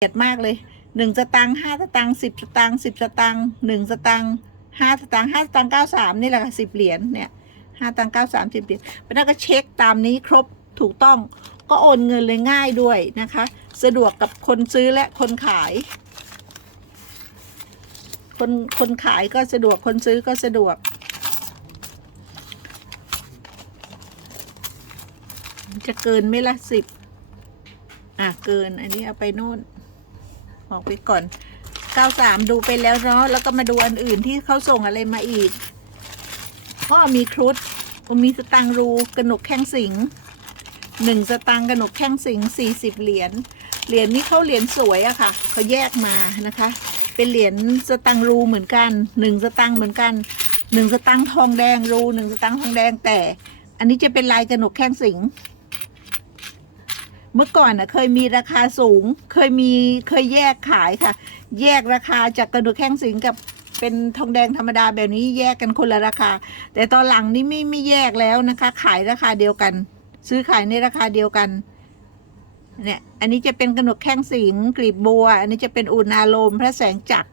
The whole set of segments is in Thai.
เอียดมากเลยหนึ่งสตางค์ห้าสตางค์สิบสตางค์สิบสตางค์หนึ่งสตางค์ห้าสตางค์ห้าสตางค์เก้าสามนี่แหละค่ะสิบเหรียญเนี่ยห้าตังค์เก้าสามสิบเหรียญพนักก็เช็คตามนี้ครบถูกต้องก็โอนเงินเลยง่ายด้วยนะคะ สะดวกกับคนซื้อและคนขาย คนคนขายก็สะดวกคนซื้อก็สะดวกจะเกินไหม่ละสิบอะเกินอันนี้เอาไปโน่น ออกไปก่อน 93 ดูไปแล้วเนาะแล้วก็มาดูอันอื่นที่เขาส่งอะไรมาอีกก็มีครุฑมีสตังรูกระหนกแข้งสิงหนึ่งสตังกระหนกแข้งสิงสี่สิบเหรียญเหรียญนี้เขาเหรียญสวยอะค่ะเขาแยกมานะคะ เป็นเหรียญสตังรูเหมือนกันหนึ่งสตังเหมือนกันหนึ่งสตังทองแดงรูหนึ่งสตังทองแดงแต่ อันนี้จะเป็นลายกระหนกแข้งสิง เมื่อก่อนน่ะเคยมีราคาสูง เคยมีเคยแยกขายค่ะ แยกราคาจากกระดูกแข้งสิงกับเป็นทองแดงธรรมดาแบบนี้แยกกันคนละราคา แต่ตอนหลังนี้ไม่ไม่แยกแล้วนะคะ ขายราคาเดียวกัน ซื้อขายในราคาเดียวกันเนี่ยอันนี้จะเป็นกระหนกแข้งสิงกลีบบัว อันนี้จะเป็นอุณาโลมพระแสงจักร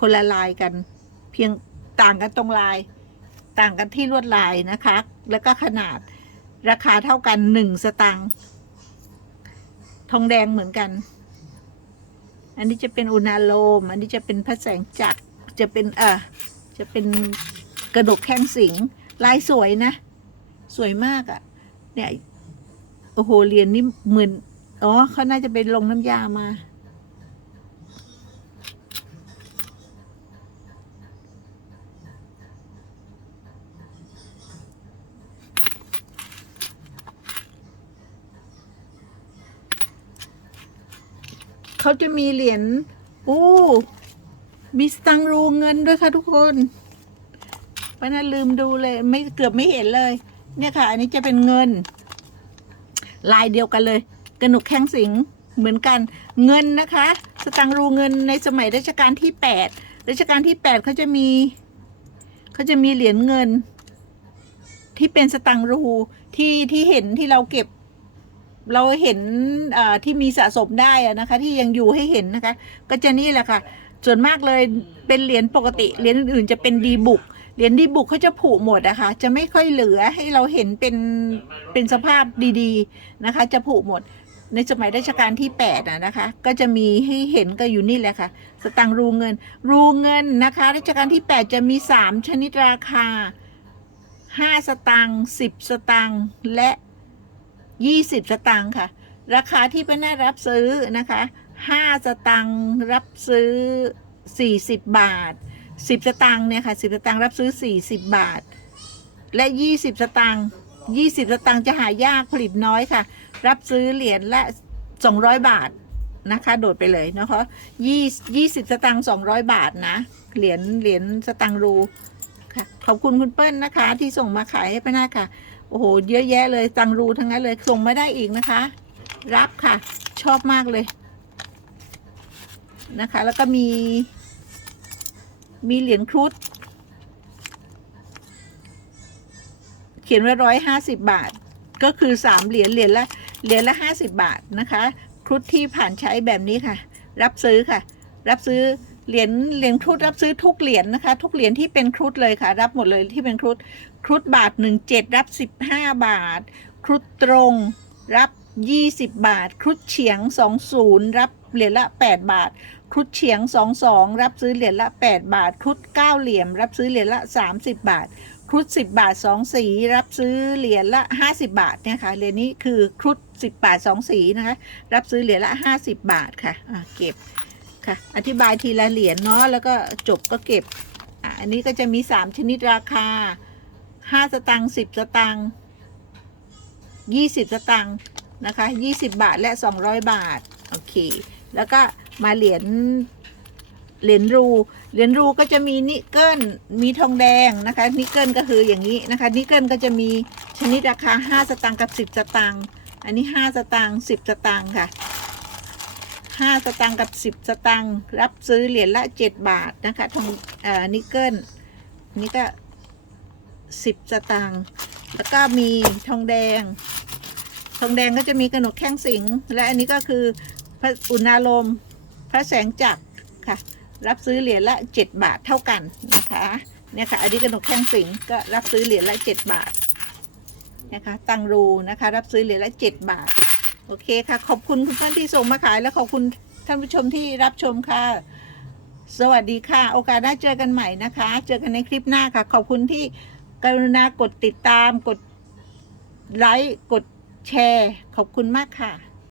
คนละลายกัน เพียงต่างกันตรงลาย ต่างกันที่ลวดลายนะคะ แล้วก็ขนาดราคาเท่ากันหนึ่งสตางค์ ทองแดงเหมือนกัน อันนี้จะเป็นอุณาโลม อันนี้จะเป็นพระแสงจักรจะเป็นเออจะเป็นกระดกแข้งสิง ลายสวยนะ สวยมากอะ่ะ เนี่ย โอ้โหเรียนนี่เหมือน อ๋อเขาน่าจะเป็นลงน้ำยามา เขาจะมีเหรียญโอ้มีสตังรูเงินด้วยค่ะทุกคนเพราะนั้นลืมดูเลย ไม่เกือบไม่เห็นเลย เนี่ยค่ะ อันนี้จะเป็นเงิน ลายเดียวกันเลย กระหนุกแข้งสิงเหมือนกัน เงินนะคะ สตังรูเงินในสมัยรัชกาลที่แปดรัชกาลที่แปดเขาจะมีเขาจะมีเหรียญเงิน ที่เป็นสตังรูที่ที่เห็นที่เราเก็บ เราเห็นที่มีสะสมได้นะคะ ที่ยังอยู่ให้เห็นนะคะ ก็จะนี่แหละค่ะ ส่วนมากเลยเป็นเหรียญปกติเหรียญอื่นๆจะเป็นดีบุกเหรียญดีบุกเขาจะผุหมดนะคะจะไม่ค่อยเหลือให้เราเห็นเป็นเป็นสภาพดีๆนะคะ จะผุหมดในสมัยรัชกาลที่8อะนะคะ ก็จะมีให้เห็นก็อยู่นี่แหละค่ะ สตังรูเงิน รูเงินนะคะ รัชกาลที่ 8 จะมี 3 ชนิดราคา 5 สตางค์10 สตางค์และ 20 สตางค์ค่ะ ราคาที่ป้าน่ารับซื้อนะคะ 5 สตางค์รับซื้อ 40 บาท 10 สตางค์เนี่ยค่ะ10 สตางค์รับซื้อ 40 บาท และ 20 สตางค์20 สตางค์จะหายากผลิตน้อยค่ะ รับซื้อเหรียญละ 200 บาทนะคะ โดดไปเลยนะคะ20 20สตางค์200บาทนะ เหรียญ เหรียญสตางค์รู ค่ะ ขอบคุณคุณเปิ้ลนะคะ ที่ส่งมาขายให้ป้านาค่ะ อ้โห เยอะแยะเลยตังรูทั้งนั้นเลย ส่งมาได้อีกนะคะ รับค่ะ ชอบมากเลย นะคะ แล้วก็มี มีเหรียญครุฑเขียนไว้ร้อยห้าสิบบาท ก็คือสามเหรียญเหรียญละเหรียญละห้าสิบบาทนะคะ ครุฑที่ผ่านใช้แบบนี้ค่ะ รับซื้อค่ะ รับซื้อ เหรียญเหรียญครุฑรับซื้อทุกเหรียญนะคะ ทุกเหรียญที่เป็นครุฑเลยค่ะ รับหมดเลยที่เป็นครุฑครุฑบาทหนึ่งเจ็ดรับสิบห้าบาท ครุฑตรงรับยี่สิบบาท ครุฑเฉียงสองศูนย์รับเหรียญละแปดบาท ครุฑเฉียงสองสองรับซื้อเหรียญละแปดบาท ครุฑเก้าเหลี่ยม รับซื้อเหรียญละสามสิบบาท ครุฑสิบบาทสองสี รับซื้อเหรียญละห้าสิบาทเนี่ยค่ะเหรียญนี้คือครุฑสิบบาทสองสีนะคะ รับซื้อเหรียญละห้าสิบบาทค่ะอะเก็บ ค่ะ อธิบายทีละเหรียญเนาะแล้วก็จบก็เก็บอะอันนี้ก็จะมีสามชนิดราคาห้าสตางค์สิบสตางค์ยี่สิบสตางค์นะคะยี่สิบบาทและสองร้อยบาท โอเค แล้วก็มาเหรียญเหรียญรู เหรียญรูก็จะมีนิกเกิล มีทองแดงนะคะ นิกเกิลก็คืออย่างนี้นะคะ นิกเกิลก็จะมีชนิดราคาห้าสตางค์กับสิบสตางค์ อันนี้ห้าสตางค์สิบสตางค์ค่ะ ห้าสตางค์กับสิบสตางค์รับซื้อเหรียญละเจ็ดบาทนะคะทองอนิกเกิลนี่ก็สิบสตางค์แล้วก็มีทองแดง ทองแดงก็จะมีกระหนกแข้งสิง และอันนี้ก็คือพระอุณาโลมพระแสงจักรค่ะ รับซื้อเหรียญละ 7 บาทเท่ากันนะคะเนี่ยค่ะอันนี้กระหนกแข้งสิงก็รับซื้อเหรียญละ 7 บาทนะคะตังรูนะคะ รับซื้อเหรียญละ 7 บาท โอเคค่ะ ขอบคุณทุกท่านที่ส่งมาขาย และขอบคุณท่านผู้ชมที่รับชมค่ะ สวัสดีค่ะ โอกาสหน้าเจอกันใหม่นะคะ เจอกันในคลิปหน้าค่ะ ขอบคุณที่กรุณากดติดตามกดไลค์กดแชร์ ขอบคุณมากค่ะ